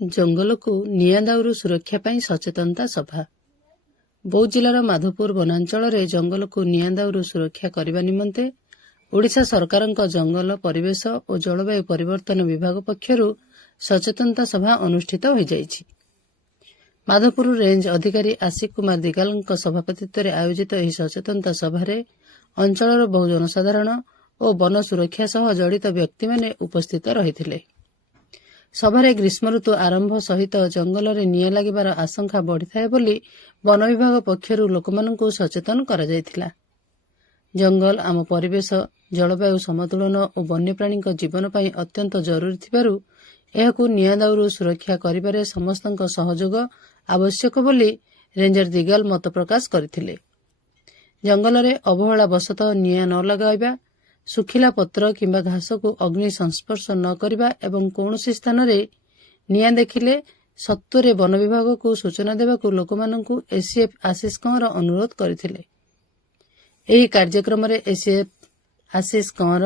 ଜଙ୍ଗଲକୁ ନିଆଁ ଦାଉରୁ ସୁରକ୍ଷା ପାଇଁ ସଚେତନତା ସଭା। ବୌଦ୍ଧ ଜିଲ୍ଲାର ମାଧପୁର ବନାଞ୍ଚଳରେ ଜଙ୍ଗଲକୁ ନିଆଁ ଦାଉରୁ ସୁରକ୍ଷା କରିବା ନିମନ୍ତେ ଓଡ଼ିଶା ସରକାରଙ୍କ ଜଙ୍ଗଲ, ପରିବେଶ ଓ ଜଳବାୟୁ ପରିବର୍ତ୍ତନ ବିଭାଗ ପକ୍ଷରୁ ସଚେତନତା ସଭା ଅନୁଷ୍ଠିତ ହୋଇଯାଇଛି। ମାଧପୁର ରେଞ୍ଜ ଅଧିକାରୀ ଆଶିକ କୁମାର ଦିଗାଲଙ୍କ ସଭାପତିତ୍ୱରେ ଆୟୋଜିତ ଏହି ସଚେତନତା ସଭାରେ ଅଞ୍ଚଳର ବହୁ ଜନସାଧାରଣ ଓ ବନ ସୁରକ୍ଷା ସହ ଜଡ଼ିତ ବ୍ୟକ୍ତିମାନେ ଉପସ୍ଥିତ ରହିଥିଲେ। ସଭାରେ ଗ୍ରୀଷ୍ମଋତୁ ଆରମ୍ଭ ସହିତ ଜଙ୍ଗଲରେ ନିଆଁ ଲାଗିବାର ଆଶଙ୍କା ବଢ଼ିଥାଏ ବୋଲି ବନ ବିଭାଗ ପକ୍ଷରୁ ଲୋକମାନଙ୍କୁ ସଚେତନ କରାଯାଇଥିଲା। ଜଙ୍ଗଲ ଆମ ପରିବେଶ, ଜଳବାୟୁ ସମତୁଳନ ଓ ବନ୍ୟପ୍ରାଣୀଙ୍କ ଜୀବନ ପାଇଁ ଅତ୍ୟନ୍ତ ଜରୁରୀ ଥିବାରୁ ଏହାକୁ ନିଆଁ ଦାଉରୁ ସୁରକ୍ଷା କରିବାରେ ସମସ୍ତଙ୍କ ସହଯୋଗ ଆବଶ୍ୟକ ବୋଲି ରେଞ୍ଜର ଦିଗାଲ ମତ ପ୍ରକାଶ କରିଥିଲେ। ଜଙ୍ଗଲରେ ଅବହେଳା ବଶତଃ ନିଆଁ ନ ଲଗାଇବା, ଶୁଖିଲା ପତ୍ର କିମ୍ବା ଘାସକୁ ଅଗ୍ନି ସଂସ୍ପର୍ଶ ନ କରିବା ଏବଂ କୌଣସି ସ୍ଥାନରେ ନିଆଁ ଦେଖିଲେ ସତ୍ୱରେ ବନ ବିଭାଗକୁ ସୂଚନା ଦେବାକୁ ଲୋକମାନଙ୍କୁ ଏସିଏଫ୍ ଆଶିଷ କଅଁର ଅନୁରୋଧ କରିଥିଲେ। ଏହି କାର୍ଯ୍ୟକ୍ରମରେ ଏସିଏଫ୍ ଆଶିଷ କଅଁର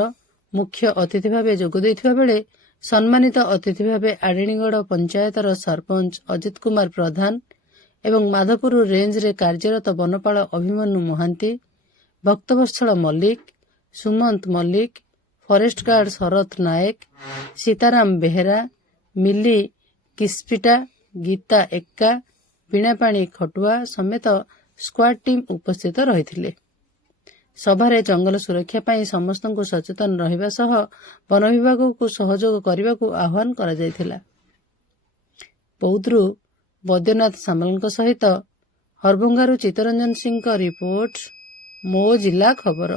ମୁଖ୍ୟ ଅତିଥି ଭାବେ ଯୋଗ ଦେଇଥିବା ବେଳେ ସମ୍ମାନିତ ଅତିଥି ଭାବେ ଆଡ଼ିଣିଗଡ଼ ପଞ୍ଚାୟତର ସରପଞ୍ଚ ଅଜିତ କୁମାର ପ୍ରଧାନ ଏବଂ ମାଧପୁର ରେଞ୍ଜରେ କାର୍ଯ୍ୟରତ ବନପାଳ ଅଭିମନ୍ୟୁ ମହାନ୍ତି, ଭକ୍ତବତ୍ସଳ ମଲ୍ଲିକ, ସୁମନ୍ତ ମଲ୍ଲିକ, ଫରେଷ୍ଟ ଗାର୍ଡ ଶରତ ନାୟକ, ସୀତାରାମ ବେହେରା, ମିଲି କିସ୍ପିଟା, ଗୀତା ଏକ୍କା, ବୀଣାପାଣି ଖଟୁଆ ସମେତ ସ୍କ୍ୱାଡ୍ ଟିମ୍ ଉପସ୍ଥିତ ରହିଥିଲେ। ସଭାରେ ଜଙ୍ଗଲ ସୁରକ୍ଷା ପାଇଁ ସମସ୍ତଙ୍କୁ ସଚେତନ ରହିବା ସହ ବନ ବିଭାଗକୁ ସହଯୋଗ କରିବାକୁ ଆହ୍ୱାନ କରାଯାଇଥିଲା। ବୌଦ୍ଧରୁ ବୈଦ୍ୟନାଥ ସାମଲଙ୍କ ସହିତ ହରଭଙ୍ଗାରୁ ଚିତ୍ତରଞ୍ଜନ ସିଂଙ୍କ ରିପୋର୍ଟ, ମୋ ଜିଲ୍ଲା ଖବର।